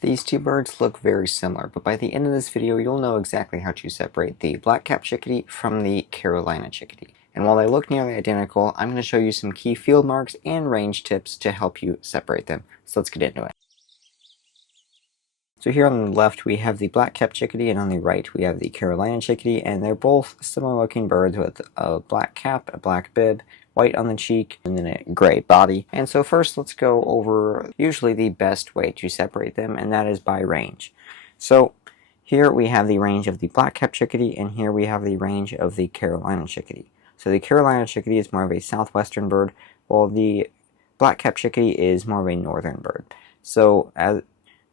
These two birds look very similar, but by the end of this video you'll know exactly how to separate the Black Capped Chickadee from the Carolina Chickadee. And while they look nearly identical, I'm going to show you some key field marks and range tips to help you separate them. So let's get into it. So here on the left we have the Black Capped Chickadee, and on the right we have the Carolina Chickadee, and they're both similar looking birds with a black cap, a black bib, white on the cheek, and then a gray body. And so first let's go over usually the best way to separate them, and that is by range. So here we have the range of the Black Capped Chickadee, and here we have the range of the Carolina Chickadee. So the Carolina Chickadee is more of a southwestern bird, while the Black Capped Chickadee is more of a northern bird. So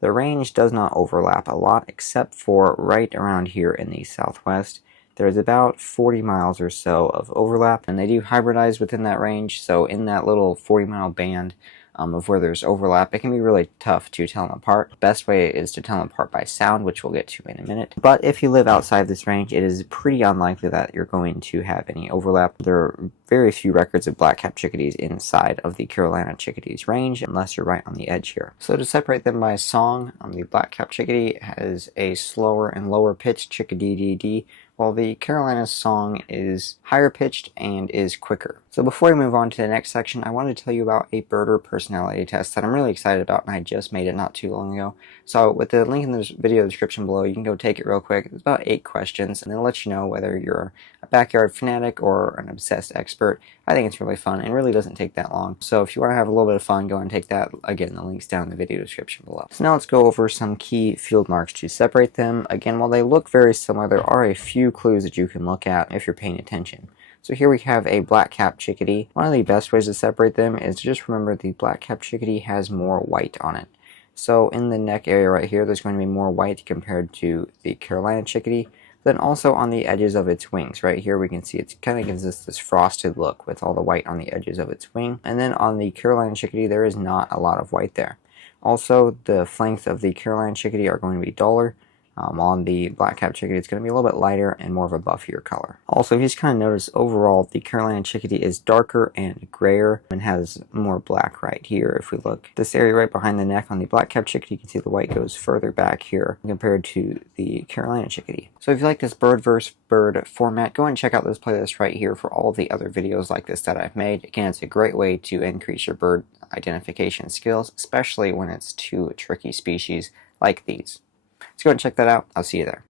the range does not overlap a lot, except for right around here in the southwest. There's about 40 miles or so of overlap, and they do hybridize within that range, so in that little 40-mile band of where there's overlap, it can be really tough to tell them apart. The best way is to tell them apart by sound, which we'll get to in a minute. But if you live outside this range, it is pretty unlikely that you're going to have any overlap. There are very few records of Black Capped Chickadees inside of the Carolina Chickadees range, unless you're right on the edge here. So to separate them by song, the Black Capped Chickadee has a slower and lower pitched chickadee-dee-dee, while the Carolina's song is higher pitched and is quicker. So before we move on to the next section, I want to tell you about a birder personality test that I'm really excited about, and I just made it not too long ago. So with the link in the video description below, you can go take it real quick. It's about 8 questions, and it'll let you know whether you're a backyard fanatic or an obsessed expert. I think it's really fun and really doesn't take that long. So if you want to have a little bit of fun, go and take that. Again, the link's down in the video description below. So now let's go over some key field marks to separate them. Again, while they look very similar, there are a few clues that you can look at if you're paying attention. So here we have a Black Capped Chickadee. One of the best ways to separate them is to just remember the Black Capped Chickadee has more white on it. So in the neck area right here, there's going to be more white compared to the Carolina Chickadee. Then also on the edges of its wings, right here we can see it kind of gives us this frosted look with all the white on the edges of its wing. And then on the Carolina Chickadee, there is not a lot of white there. Also, the flanks of the Carolina Chickadee are going to be duller. On the Black Capped Chickadee, it's going to be a little bit lighter and more of a buffier color. Also, if you just kind of notice, overall, the Carolina Chickadee is darker and grayer and has more black right here. If we look this area right behind the neck on the Black Capped Chickadee, you can see the white goes further back here compared to the Carolina Chickadee. So if you like this bird versus bird format, go and check out this playlist right here for all the other videos like this that I've made. Again, it's a great way to increase your bird identification skills, especially when it's two tricky species like these. So go and check that out. I'll see you there.